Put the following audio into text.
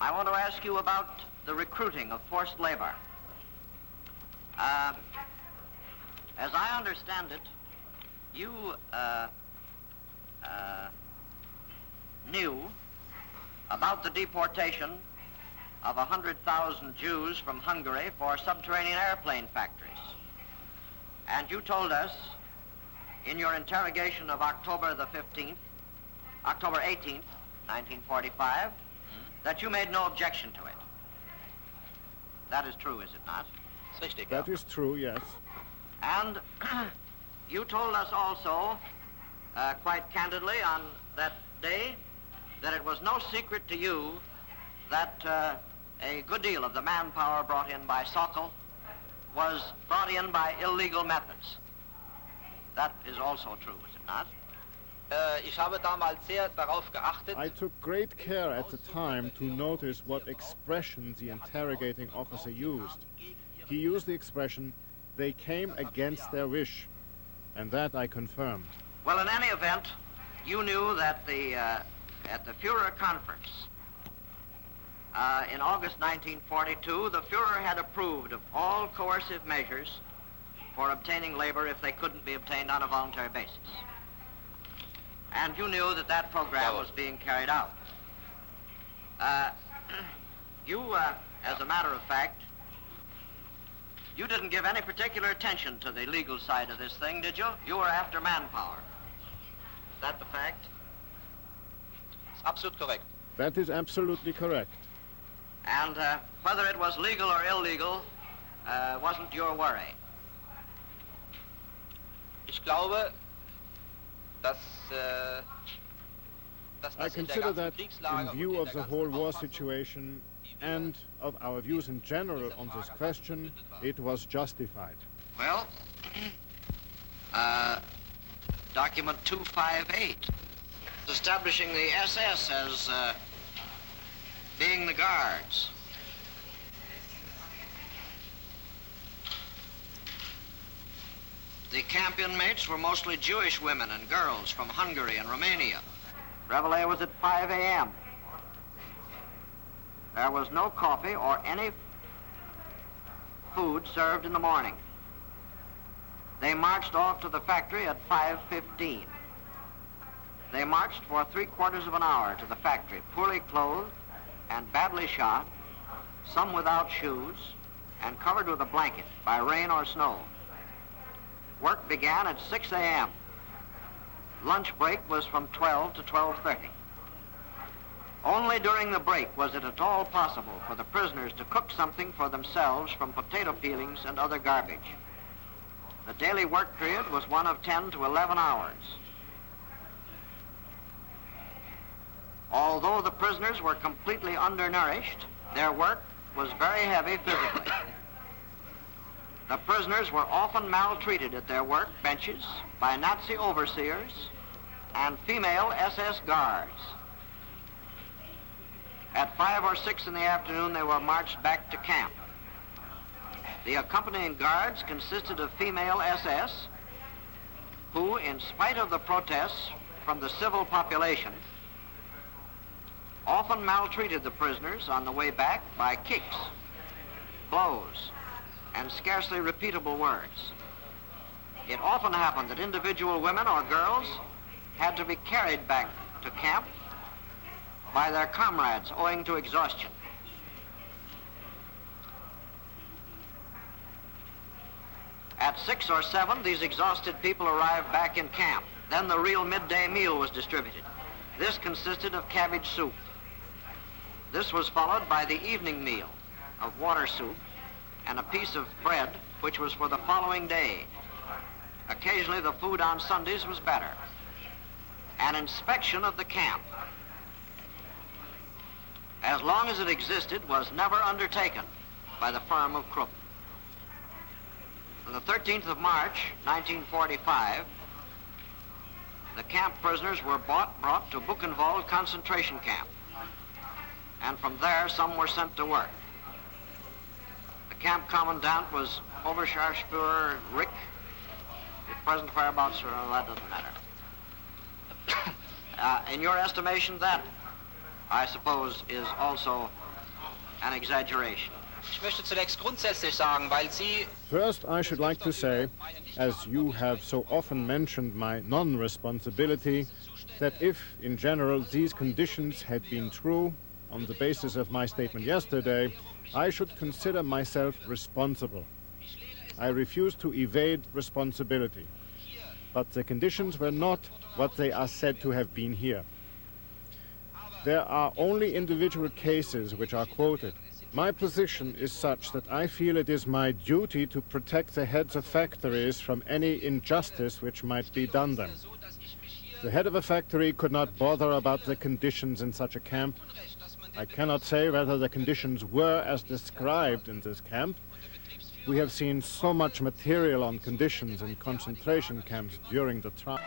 I want to ask you about the recruiting of forced labor. As I understand it, you knew about the deportation of 100,000 Jews from Hungary for subterranean airplane factories. And you told us in your interrogation of October 18th, 1945, that you made no objection to it. That is true, is it not? That is true, yes. And you told us also, quite candidly on that day, that it was no secret to you that a good deal of the manpower brought in by Sokol was brought in by illegal methods. That is also true, is it not? Ich habe damals sehr darauf geachtet. I took great care at the time to notice what expressions the interrogating officer used. He used the expression, "They came against their wish," and that I confirmed. Well, in any event, you knew that at the Fuhrer conference in August 1942, the Fuhrer had approved of all coercive measures for obtaining labor if they couldn't be obtained on a voluntary basis. And you knew that that program was being carried out. As a matter of fact, you didn't give any particular attention to the legal side of this thing, did you? You were after manpower. Is that the fact? It's absolutely correct. That is absolutely correct. And whether it was legal or illegal wasn't your worry. Ich glaube, dass I consider that in view of the whole war situation and of our views in general on this question, it was justified. Well, document 258, establishing the SS as being the guards. The camp inmates were mostly Jewish women and girls from Hungary and Romania. Reveille was at 5 a.m. There was no coffee or any food served in the morning. They marched off to the factory at 5:15. They marched for 3/4 of an hour to the factory, poorly clothed and badly shot, some without shoes, and covered with a blanket by rain or snow. Work began at 6 a.m. Lunch break was from 12 to 12:30. Only during the break was it at all possible for the prisoners to cook something for themselves from potato peelings and other garbage. The daily work period was one of 10 to 11 hours. Although the prisoners were completely undernourished, their work was very heavy physically. The prisoners were often maltreated at their work benches by Nazi overseers and female SS guards. At 5 or 6 in the afternoon, they were marched back to camp. The accompanying guards consisted of female SS who, in spite of the protests from the civil population, often maltreated the prisoners on the way back by kicks, blows, and scarcely repeatable words. It often happened that individual women or girls had to be carried back to camp by their comrades owing to exhaustion. At 6 or 7, these exhausted people arrived back in camp. Then the real midday meal was distributed. This consisted of cabbage soup. This was followed by the evening meal of water soup and a piece of bread, which was for the following day. Occasionally, the food on Sundays was better. An inspection of the camp, as long as it existed, was never undertaken by the firm of Krupp. On the 13th of March, 1945, the camp prisoners were brought to Buchenwald concentration camp, and from there some were sent to work. The camp commandant was Oberscharführer Rick. The present whereabouts, that doesn't matter. In your estimation, that, I suppose, is also an exaggeration. Ich möchte zunächst grundsätzlich sagen, weil Sie... First, I should like to say, as you have so often mentioned my non-responsibility, that if, in general, these conditions had been true, on the basis of my statement yesterday, I should consider myself responsible. I refuse to evade responsibility. But the conditions were not what they are said to have been here. There are only individual cases which are quoted. My position is such that I feel it is my duty to protect the heads of factories from any injustice which might be done them. The head of a factory could not bother about the conditions in such a camp. I cannot say whether the conditions were as described in this camp. We have seen so much material on conditions in concentration camps during the trial.